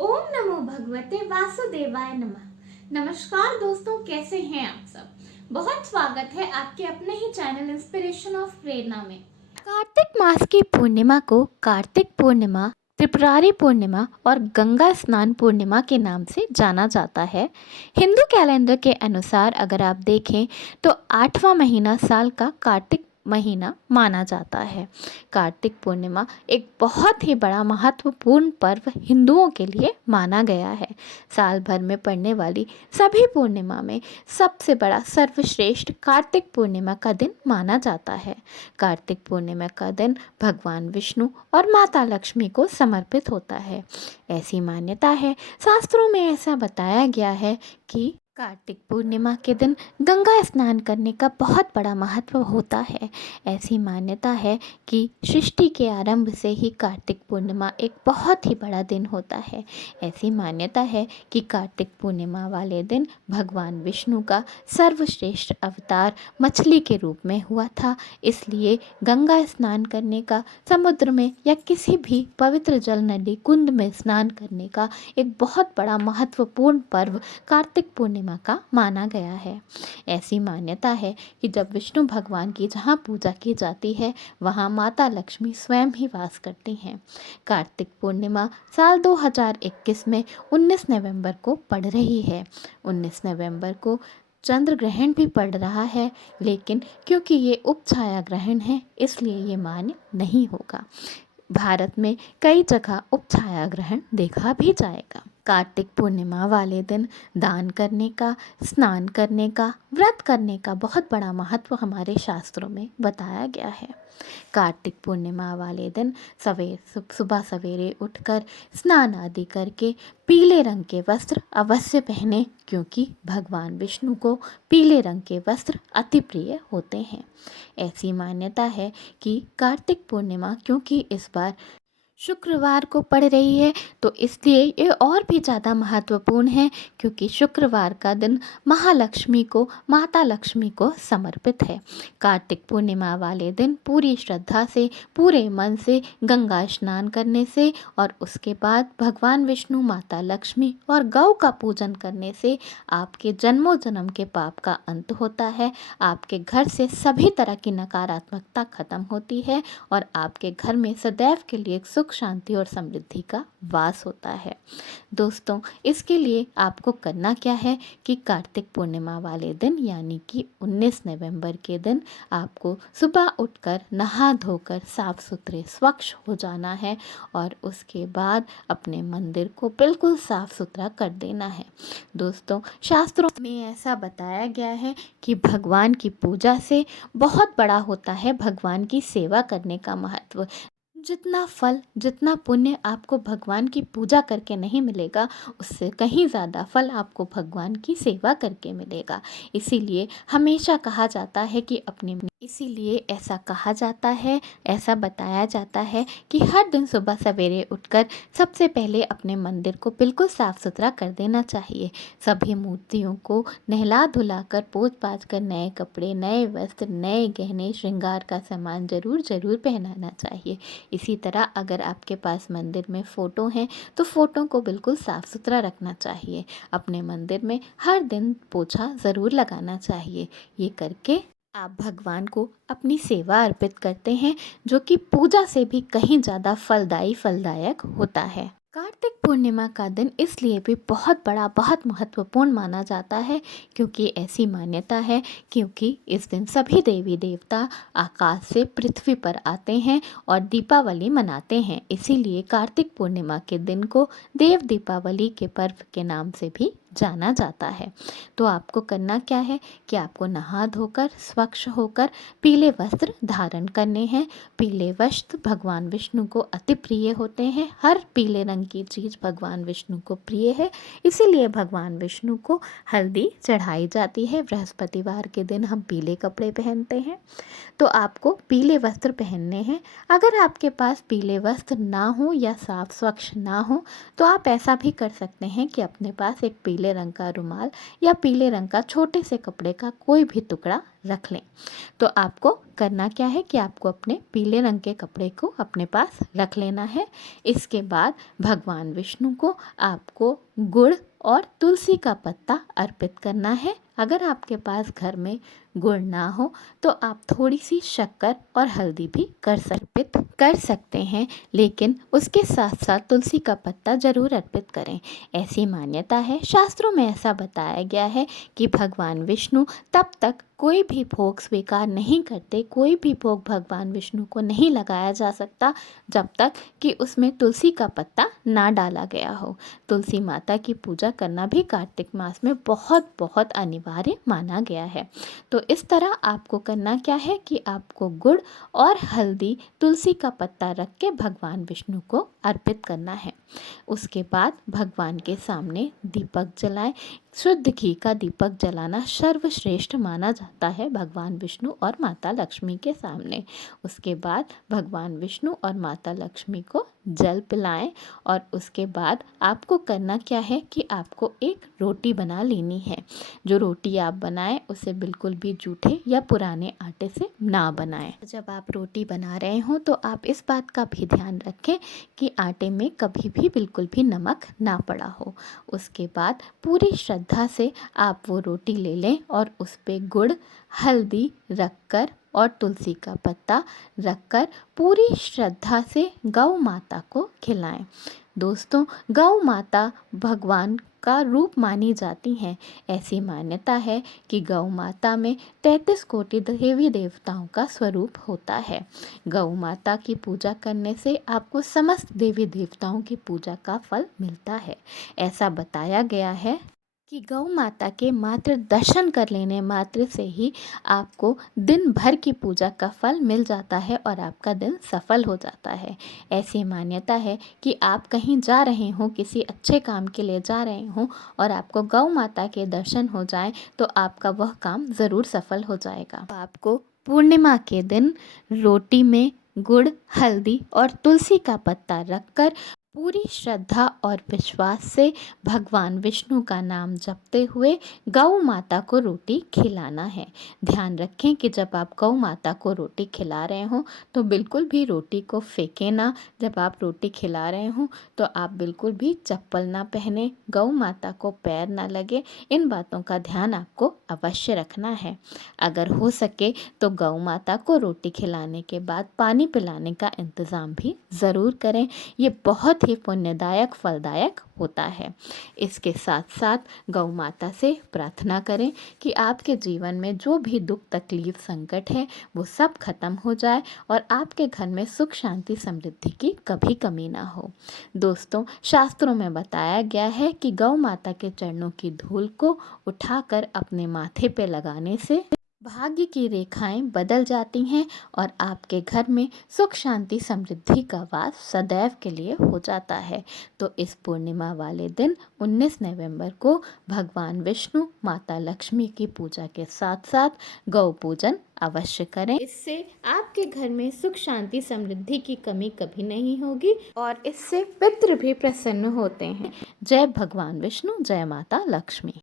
ओम नमो भगवते वासुदेवाय नमः। नमस्कार दोस्तों, कैसे हैं आप सब। बहुत स्वागत है आपके अपने ही चैनल इंस्पिरेशन ऑफ प्रेरणा में। कार्तिक मास की पूर्णिमा को कार्तिक पूर्णिमा, त्रिपुरारी पूर्णिमा और गंगा स्नान पूर्णिमा के नाम से जाना जाता है। हिंदू कैलेंडर के अनुसार अगर आप देखें तो 8वां महीना साल का कार्तिक महीना माना जाता है। कार्तिक पूर्णिमा एक बहुत ही बड़ा महत्वपूर्ण पर्व हिंदुओं के लिए माना गया है। साल भर में पड़ने वाली सभी पूर्णिमा में सबसे बड़ा सर्वश्रेष्ठ कार्तिक पूर्णिमा का दिन माना जाता है। कार्तिक पूर्णिमा का दिन भगवान विष्णु और माता लक्ष्मी को समर्पित होता है। ऐसी मान्यता है, शास्त्रों में ऐसा बताया गया है कि कार्तिक पूर्णिमा के दिन गंगा स्नान करने का बहुत बड़ा महत्व होता है। ऐसी मान्यता है कि सृष्टि के आरंभ से ही कार्तिक पूर्णिमा एक बहुत ही बड़ा दिन होता है। ऐसी मान्यता है कि कार्तिक पूर्णिमा वाले दिन भगवान विष्णु का सर्वश्रेष्ठ अवतार मछली के रूप में हुआ था। इसलिए गंगा स्नान करने का, समुद्र में या किसी भी पवित्र जल नदी कुंड में स्नान करने का एक बहुत बड़ा महत्वपूर्ण पर्व कार्तिक पूर्णिमा का माना गया है। ऐसी मान्यता है कि जब विष्णु भगवान की जहाँ पूजा की जाती है वहाँ माता लक्ष्मी स्वयं ही वास करती हैं। कार्तिक पूर्णिमा साल 2021 में 19 नवंबर को पड़ रही है। 19 नवंबर को चंद्र ग्रहण भी पड़ रहा है, लेकिन क्योंकि ये उपछाया ग्रहण है इसलिए ये मान्य नहीं होगा। भारत में कई जगह उपछाया ग्रहण देखा भी जाएगा। कार्तिक पूर्णिमा वाले दिन दान करने का, स्नान करने का, व्रत करने का बहुत बड़ा महत्व हमारे शास्त्रों में बताया गया है। कार्तिक पूर्णिमा वाले दिन सुबह सवेरे उठकर स्नान आदि करके पीले रंग के वस्त्र अवश्य पहने, क्योंकि भगवान विष्णु को पीले रंग के वस्त्र अति प्रिय होते हैं। ऐसी मान्यता है कि कार्तिक पूर्णिमा क्योंकि इस बार शुक्रवार को पड़ रही है तो इसलिए ये और भी ज़्यादा महत्वपूर्ण है, क्योंकि शुक्रवार का दिन महालक्ष्मी को, माता लक्ष्मी को समर्पित है। कार्तिक पूर्णिमा वाले दिन पूरी श्रद्धा से, पूरे मन से गंगा स्नान करने से और उसके बाद भगवान विष्णु, माता लक्ष्मी और गौ का पूजन करने से आपके जन्मों जन्म के पाप का अंत होता है। आपके घर से सभी तरह की नकारात्मकता खत्म होती है और आपके घर में सदैव के लिए सुख, शांति और समृद्धि का वास होता है। दोस्तों, इसके लिए आपको करना क्या है कि कार्तिक पूर्णिमा वाले दिन यानी कि 19 नवंबर के दिन आपको सुबह उठकर नहा धोकर साफ सुथरे स्वच्छ हो जाना है और उसके बाद अपने मंदिर को बिल्कुल साफ सुथरा कर देना है। दोस्तों, शास्त्रों में ऐसा बताया गया है कि भगवान की पूजा से बहुत बड़ा होता है भगवान की सेवा करने का महत्व। जितना फल, जितना पुण्य आपको भगवान की पूजा करके नहीं मिलेगा, उससे कहीं ज़्यादा फल आपको भगवान की सेवा करके मिलेगा। इसीलिए हमेशा कहा जाता है कि इसीलिए ऐसा कहा जाता है, ऐसा बताया जाता है कि हर दिन सुबह सवेरे उठकर सबसे पहले अपने मंदिर को बिल्कुल साफ़ सुथरा कर देना चाहिए। सभी मूर्तियों को नहला धुलाकर, पोंछ पाछ कर नए कपड़े, नए वस्त्र, नए गहने, श्रृंगार का सामान ज़रूर पहनाना चाहिए। इसी तरह अगर आपके पास मंदिर में फ़ोटो हैं तो फ़ोटो को बिल्कुल साफ़ सुथरा रखना चाहिए। अपने मंदिर में हर दिन पोछा ज़रूर लगाना चाहिए। ये करके आप भगवान को अपनी सेवा अर्पित करते हैं, जो कि पूजा से भी कहीं ज़्यादा फलदायक होता है। कार्तिक पूर्णिमा का दिन इसलिए भी बहुत बड़ा, बहुत महत्वपूर्ण माना जाता है क्योंकि ऐसी मान्यता है, क्योंकि इस दिन सभी देवी देवता आकाश से पृथ्वी पर आते हैं और दीपावली मनाते हैं। इसीलिए कार्तिक पूर्णिमा के दिन को देव दीपावली के पर्व के नाम से भी जाना जाता है। तो आपको करना क्या है कि आपको नहा धोकर स्वच्छ होकर पीले वस्त्र धारण करने हैं। पीले वस्त्र भगवान विष्णु को अति प्रिय होते हैं। हर पीले रंग की चीज़ भगवान विष्णु को प्रिय है, इसीलिए भगवान विष्णु को हल्दी चढ़ाई जाती है। बृहस्पतिवार के दिन हम पीले कपड़े पहनते हैं। तो आपको पीले वस्त्र पहनने हैं। अगर आपके पास पीले वस्त्र ना हो या साफ स्वच्छ ना हो तो आप ऐसा भी कर सकते हैं कि अपने पास एक पीले रंग का रुमाल या पीले रंग का छोटे से कपड़े का कोई भी टुकड़ा रख लें। तो आपको करना क्या है कि आपको अपने पीले रंग के कपड़े को अपने पास रख लेना है। इसके बाद भगवान विष्णु को आपको गुड़ और तुलसी का पत्ता अर्पित करना है। अगर आपके पास घर में गुड़ ना हो तो आप थोड़ी सी शक्कर और हल्दी भी अर्पित कर सकते हैं, लेकिन उसके साथ साथ तुलसी का पत्ता जरूर अर्पित करें। ऐसी मान्यता है, शास्त्रों में ऐसा बताया गया है कि भगवान विष्णु तब तक कोई भी भोग स्वीकार नहीं करते, कोई भी भोग भगवान विष्णु को नहीं लगाया जा सकता जब तक कि उसमें तुलसी का पत्ता ना डाला गया हो। तुलसी माता की पूजा करना भी कार्तिक मास में बहुत बहुत अनिवार्य माना गया है। तो इस तरह आपको करना क्या है कि आपको गुड़ और हल्दी, तुलसी का पत्ता रख के भगवान विष्णु को अर्पित करना है। उसके बाद भगवान के सामने दीपक जलाएं। शुद्ध घी का दीपक जलाना सर्वश्रेष्ठ माना जाता है भगवान विष्णु और माता लक्ष्मी के सामने। उसके बाद भगवान विष्णु और माता लक्ष्मी को जल पिलाएं और उसके बाद आपको करना क्या है कि आपको एक रोटी बना लेनी है। जो रोटी आप बनाएं उसे बिल्कुल भी जूठे या पुराने आटे से ना बनाएं। जब आप रोटी बना रहे हो तो आप इस बात का भी ध्यान रखें कि आटे में कभी भी बिल्कुल भी नमक ना पड़ा हो। उसके बाद पूरी श्रद्धा से आप वो रोटी ले लें और उस पर गुड़, हल्दी रखकर और तुलसी का पत्ता रखकर पूरी श्रद्धा से गौ माता को खिलाएं। दोस्तों, गौ माता भगवान का रूप मानी जाती हैं। ऐसी मान्यता है कि गौ माता में 33 कोटि देवी देवताओं का स्वरूप होता है। गौ माता की पूजा करने से आपको समस्त देवी देवताओं की पूजा का फल मिलता है। ऐसा बताया गया है कि गौ माता के मात्र दर्शन कर लेने मात्र से ही आपको दिन भर की पूजा का फल मिल जाता है और आपका दिन सफल हो जाता है। ऐसी मान्यता है कि आप कहीं जा रहे हो, किसी अच्छे काम के लिए जा रहे हो और आपको गौ माता के दर्शन हो जाए तो आपका वह काम ज़रूर सफल हो जाएगा। तो आपको पूर्णिमा के दिन रोटी में गुड़, हल्दी और तुलसी का पत्ता रखकर पूरी श्रद्धा और विश्वास से भगवान विष्णु का नाम जपते हुए गौ माता को रोटी खिलाना है। ध्यान रखें कि जब आप गौ माता को रोटी खिला रहे हो तो बिल्कुल भी रोटी को फेंकें ना। जब आप रोटी खिला रहे हो तो आप बिल्कुल भी चप्पल ना पहने, गौ माता को पैर ना लगे। इन बातों का ध्यान आपको अवश्य रखना है। अगर हो सके तो गौ माता को रोटी खिलाने के बाद पानी पिलाने का इंतज़ाम भी ज़रूर करें। ये बहुत ही पुण्यदायक, फलदायक होता है। इसके साथ साथ गौ माता से प्रार्थना करें कि आपके जीवन में जो भी दुख, तकलीफ, संकट है वो सब खत्म हो जाए और आपके घर में सुख, शांति, समृद्धि की कभी कमी ना हो। दोस्तों, शास्त्रों में बताया गया है कि गौ माता के चरणों की धूल को उठाकर अपने माथे पे लगाने से भाग्य की रेखाएं बदल जाती हैं और आपके घर में सुख, शांति, समृद्धि का वास सदैव के लिए हो जाता है। तो इस पूर्णिमा वाले दिन 19 नवंबर को भगवान विष्णु, माता लक्ष्मी की पूजा के साथ साथ गौ पूजन अवश्य करें। इससे आपके घर में सुख, शांति, समृद्धि की कमी कभी नहीं होगी और इससे पितृ भी प्रसन्न होते हैं। जय भगवान विष्णु, जय माता लक्ष्मी।